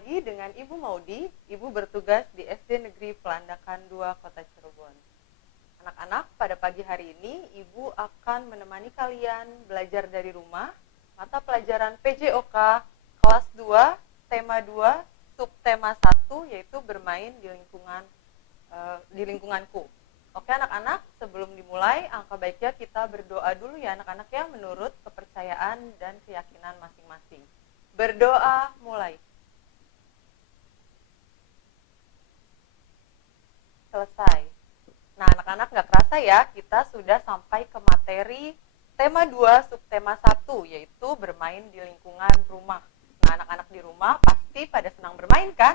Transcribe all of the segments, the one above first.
lagi dengan Ibu Maudi. Ibu bertugas di SD Negeri Pelandakan 2 Kota Cirebon. Anak-anak, pada pagi hari ini Ibu akan menemani kalian belajar dari rumah mata pelajaran PJOK kelas 2, tema 2, subtema 1, yaitu bermain di lingkunganku. Oke anak-anak, sebelum dimulai, angka baiknya kita berdoa dulu ya anak-anak ya, menurut kepercayaan dan keyakinan masing-masing. Berdoa mulai. Selesai. Nah anak-anak gak kerasa ya, kita sudah sampai ke materi tema 2 subtema 1, yaitu bermain di lingkungan rumah. Nah anak-anak di rumah pasti pada senang bermain kan?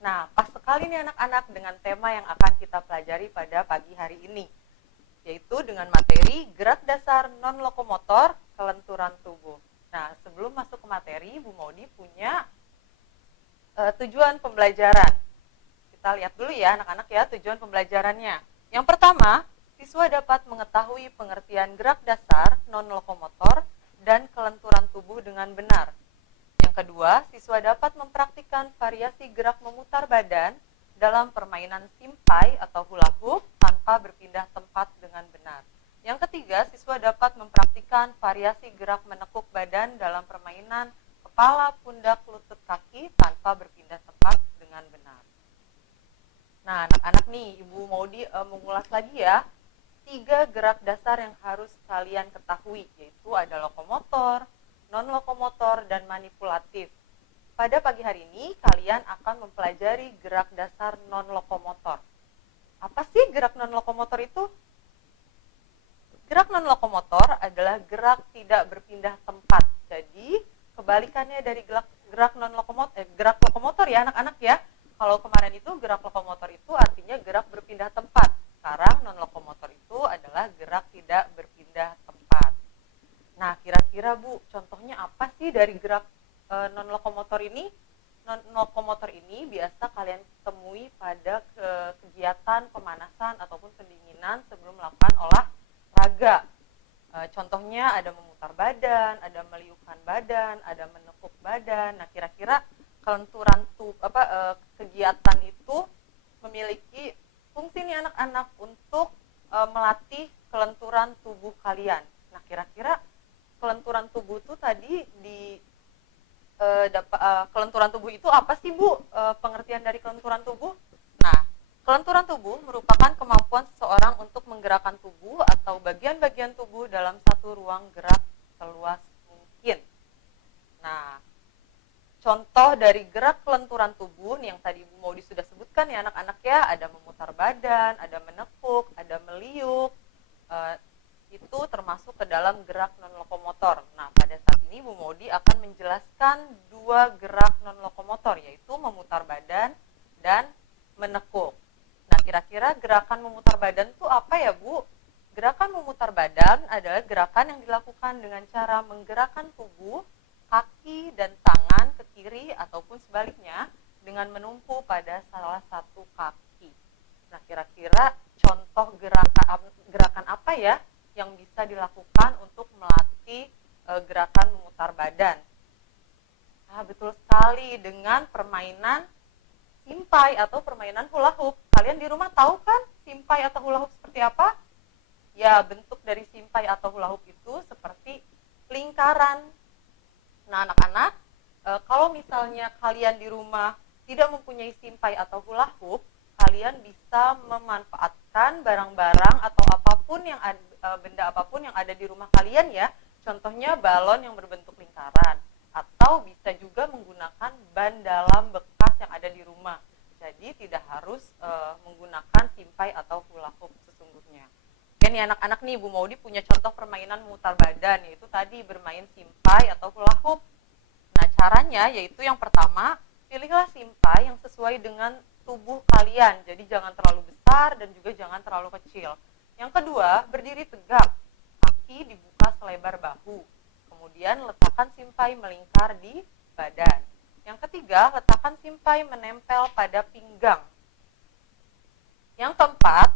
Nah pas sekali nih anak-anak dengan tema yang akan kita pelajari pada pagi hari ini, yaitu dengan materi gerak dasar non-lokomotor kelenturan tubuh. Nah sebelum masuk ke materi, Bu Maudi punya tujuan pembelajaran. Kita lihat dulu ya anak-anak ya tujuan pembelajarannya. Yang pertama, siswa dapat mengetahui pengertian gerak dasar non-lokomotor dan kelenturan tubuh dengan benar. Yang kedua, siswa dapat mempraktikkan variasi gerak memutar badan dalam permainan simpai atau hula hoop tanpa berpindah tempat dengan benar. Yang ketiga, siswa dapat mempraktikkan variasi gerak menekuk badan dalam permainan kepala, pundak, lutut, kaki tanpa berpindah tempat dengan benar. Nah, anak-anak nih, Ibu Maudi mengulas lagi ya, 3 gerak dasar yang harus kalian ketahui, yaitu ada lokomotor, non-lokomotor, dan manipulatif. Pada pagi hari ini, kalian akan mempelajari gerak dasar non-lokomotor. Apa sih gerak non-lokomotor itu? Gerak non-lokomotor adalah gerak tidak berpindah tempat. Jadi, kebalikannya dari gerak lokomotor ya anak-anak ya. Kalau kemarin itu gerak lokomotor itu artinya gerak berpindah tempat. Sekarang non-lokomotor itu adalah gerak tidak berpindah tempat. Nah, kira-kira Bu, contohnya apa sih dari gerak non-lokomotor ini? Non-lokomotor ini biasa kalian temui pada kegiatan pemanasan ataupun pendinginan sebelum melakukan olahraga. Contohnya ada memutar badan, ada meliukkan badan, ada menekuk badan. Nah, kira-kira kelenturan kegiatan itu memiliki fungsi nih anak-anak untuk melatih kelenturan tubuh kalian. Nah, kira-kira kelenturan tubuh itu tadi kelenturan tubuh itu apa sih Bu? Pengertian dari kelenturan tubuh? Nah, kelenturan tubuh merupakan kemampuan seseorang untuk menggerakkan tubuh atau bagian-bagian tubuh dalam satu ruang gerak seluas mungkin. Nah, contoh dari gerak kelenturan tubuh yang tadi Ibu Maudi sudah sebutkan ya anak-anak ya, ada memutar badan, ada menekuk, ada meliuk, itu termasuk ke dalam gerak non-lokomotor. Nah, pada saat ini Bu Maudi akan menjelaskan 2 gerak non-lokomotor, yaitu memutar badan dan menekuk. Nah, kira-kira gerakan memutar badan itu apa ya Bu? Gerakan memutar badan adalah gerakan yang dilakukan dengan cara menggerakkan tubuh, kaki dan tangan ke kiri ataupun sebaliknya dengan menumpu pada salah satu kaki. Nah, kira-kira contoh gerakan apa ya yang bisa dilakukan untuk melatih gerakan memutar badan? Nah, betul sekali, dengan permainan simpai atau permainan hula hoop. Kalian di rumah tahu kan simpai atau hula hoop seperti apa? Ya, bentuk dari simpai atau hula hoop itu seperti lingkaran. Nah anak-anak, kalau misalnya kalian di rumah tidak mempunyai simpai atau hula hoop, kalian bisa memanfaatkan barang-barang atau benda apapun yang ada di rumah kalian ya. Contohnya balon yang berbentuk lingkaran, atau bisa juga menggunakan ban dalam bekas yang ada di rumah. Jadi tidak harus menggunakan simpai atau hula hoop sesungguhnya. Oke nih anak-anak nih, Bu Maudi punya contoh permainan memutar badan, yaitu tadi bermain simpai atau hula hoop. Nah, caranya yaitu yang pertama, pilihlah simpai yang sesuai dengan tubuh kalian. Jadi jangan terlalu besar dan juga jangan terlalu kecil. Yang kedua, berdiri tegak. Kaki dibuka selebar bahu. Kemudian letakkan simpai melingkar di badan. Yang ketiga, letakkan simpai menempel pada pinggang. Yang keempat,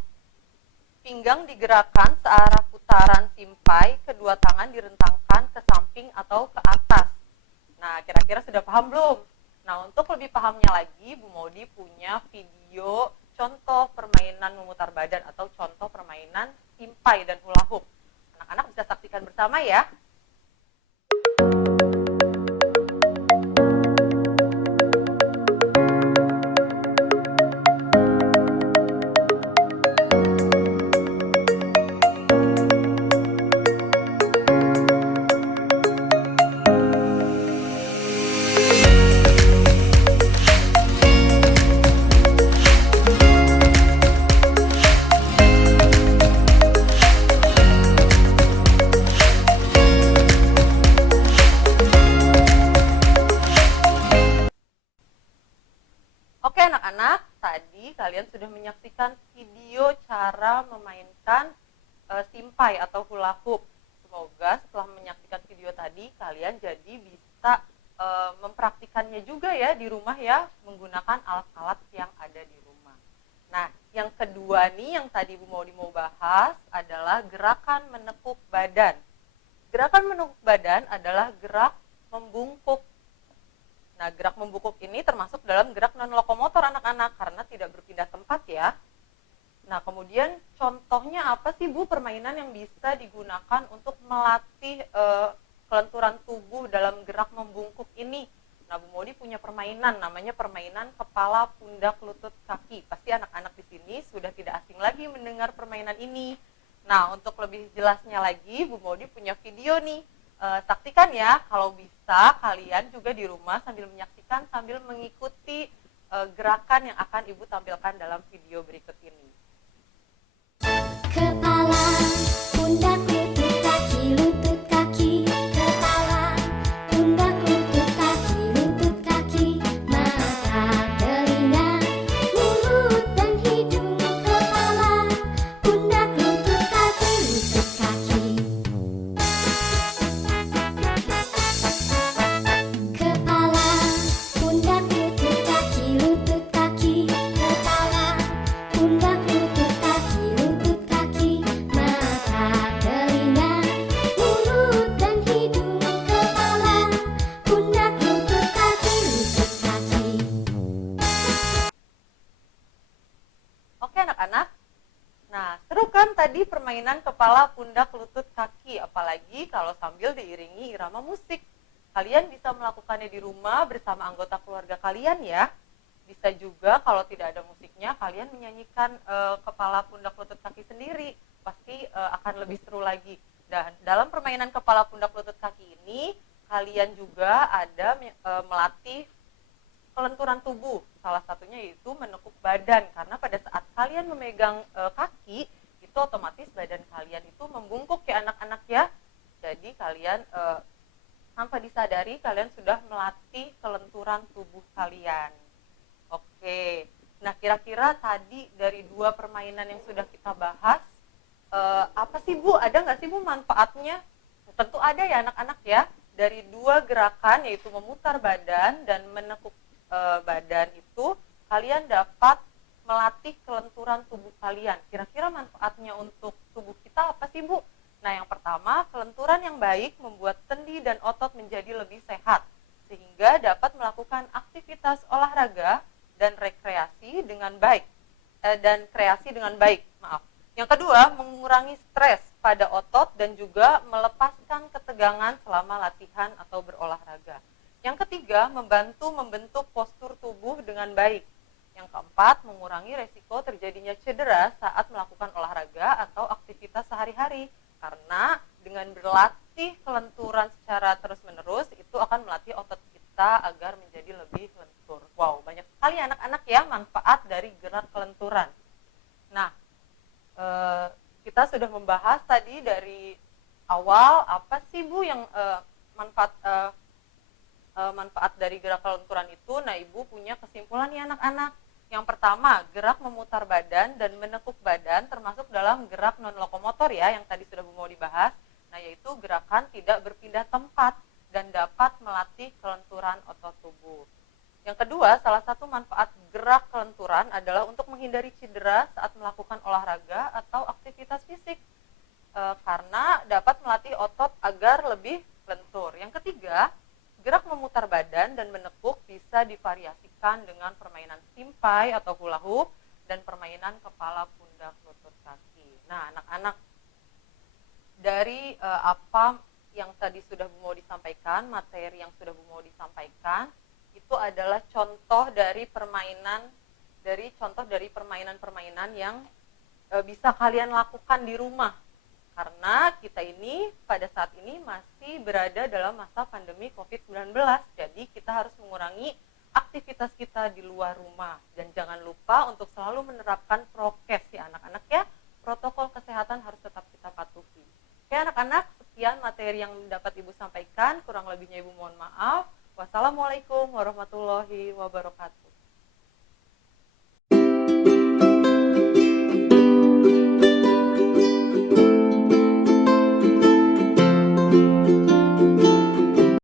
pinggang digerakkan searah putaran simpai, kedua tangan direntangkan ke samping atau ke atas. Nah, kira-kira sudah paham belum? Nah, untuk lebih pahamnya lagi, Bu Maudi punya video contoh permainan memutar badan atau contoh permainan simpai dan hula hoop. Anak-anak bisa saksikan bersama ya. Oke anak-anak, tadi kalian sudah menyaksikan video cara memainkan simpai atau hula hoop. Semoga setelah menyaksikan video tadi kalian jadi bisa mempraktikannya juga ya di rumah ya, menggunakan alat-alat yang ada di rumah. Nah, yang kedua nih yang tadi Bu Maudi mau bahas adalah gerakan menekuk badan. Gerakan menekuk badan adalah gerak membungkuk. Nah, gerak membungkuk ini termasuk dalam gerak non-lokomotor anak-anak karena tidak berpindah tempat ya. Nah, kemudian contohnya apa sih Bu permainan yang bisa digunakan untuk melatih kelenturan tubuh dalam gerak membungkuk ini? Nah, Bu Maudi punya permainan namanya permainan kepala, pundak, lutut, kaki. Pasti anak-anak di sini sudah tidak asing lagi mendengar permainan ini. Nah, untuk lebih jelasnya lagi, Bu Maudi punya video nih. Saksikan ya, kalau bisa kalian juga di rumah sambil menyaksikan, sambil mengikuti gerakan yang akan Ibu tampilkan dalam video berikut ini. Kepala, pundak, lutut, kaki, kepala, pundak, lutut, kaki, mata, telinga, mulut dan hidung, kepala, pundak, lutut, kaki. Kepala, pundak, lutut, kaki, kepala, pundak, lutut, kaki, mata, telinga, mulut dan hidung, kepala, pundak, lutut, kaki. Oke anak-anak, nah seru kan tadi permainan kepala, pundak, lutut, kaki, apalagi kalau sambil diiringi irama musik. Kalian bisa melakukannya di rumah bersama anggota keluarga kalian ya. Bisa juga kalau tidak ada musiknya, kalian menyanyikan kepala, pundak, lutut, kaki sendiri. Pasti akan lebih seru lagi. Dan dalam permainan kepala, pundak, lutut, kaki ini, kalian juga ada melatih kelenturan tubuh. Salah satunya yaitu menekuk badan. Karena pada saat kalian memegang kaki, itu otomatis badan kalian itu membungkuk ya anak-anak ya. Jadi kalian tanpa disadari kalian sudah melatih kelenturan tubuh kalian. Oke, nah kira-kira tadi dari dua permainan yang sudah kita bahas, apa sih Bu? Ada nggak sih Bu manfaatnya? Tentu ada ya anak-anak ya. Dari dua gerakan yaitu memutar badan dan menekuk badan itu, kalian dapat melatih kelenturan tubuh kalian. Kira-kira manfaatnya untuk tubuh kita apa sih Bu? Nah, yang pertama, kelenturan yang baik membuat sendi dan otot menjadi lebih sehat, sehingga dapat melakukan aktivitas olahraga dan rekreasi dengan baik. Yang kedua, mengurangi stres pada otot dan juga melepaskan ketegangan selama latihan atau berolahraga. Yang ketiga, membantu membentuk postur tubuh dengan baik. Yang keempat, mengurangi resiko terjadinya cedera saat melakukan olahraga atau aktivitas sehari-hari. Karena dengan berlatih kelenturan secara terus-menerus, itu akan melatih otot kita agar menjadi lebih lentur. Wow, banyak sekali anak-anak ya manfaat dari gerak kelenturan. Nah, kita sudah membahas tadi dari awal apa sih Bu yang manfaat dari gerak kelenturan itu. Nah, Ibu punya kesimpulan nih anak-anak. Yang pertama, gerak memutar badan dan menekuk badan termasuk dalam gerak non-lokomotor ya, yang tadi sudah Bu mau dibahas. Nah, yaitu gerakan tidak berpindah tempat dan dapat melatih kelenturan otot tubuh. Yang kedua, salah satu manfaat gerak kelenturan adalah untuk menghindari cedera saat melakukan olahraga atau aktivitas fisik, karena dapat melatih otot agar lebih lentur. Yang ketiga, Gerak memutar badan dan menekuk bisa divariasikan dengan permainan simpai atau hula hoop dan permainan kepala, pundak, lutut, kaki. Nah, anak-anak, dari apa yang tadi sudah Bu Maudi sampaikan, materi yang sudah Bu Maudi sampaikan, itu adalah contoh dari permainan yang bisa kalian lakukan di rumah. Karena kita ini pada saat ini masih berada dalam masa pandemi COVID-19. Jadi kita harus mengurangi aktivitas kita di luar rumah. Dan jangan lupa untuk selalu menerapkan prokes ya anak-anak ya. Protokol kesehatan harus tetap kita patuhi. Oke anak-anak, sekian materi yang dapat Ibu sampaikan. Kurang lebihnya Ibu mohon maaf. Wassalamualaikum warahmatullahi wabarakatuh.